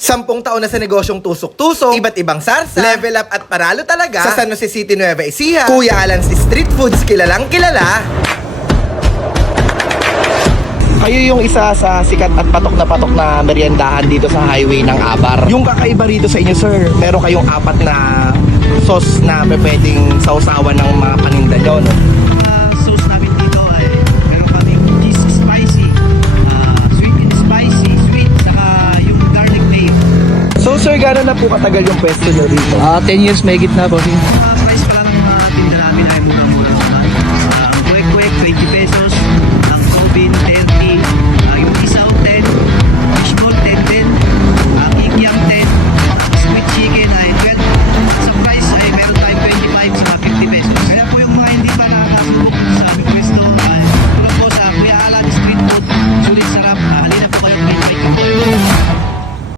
Sampung taon na sa negosyong tusok-tusok, iba't ibang sarsa, level up at paralo talaga sa San Jose City, Nueva Ecija. Kuya Alan si Street Foods, kilalang kilala. Kayo yung isa sa sikat at patok na patok na meriendahan dito sa highway ng Abar. Yung kakaiba rito sa inyo, sir, meron kayong apat na sauce na pwedeng sausawan ng mga paninda nyo, no? Sir, gano'n na po katagal yung pwesto nyo dito? Ah, 10 years may gitna po.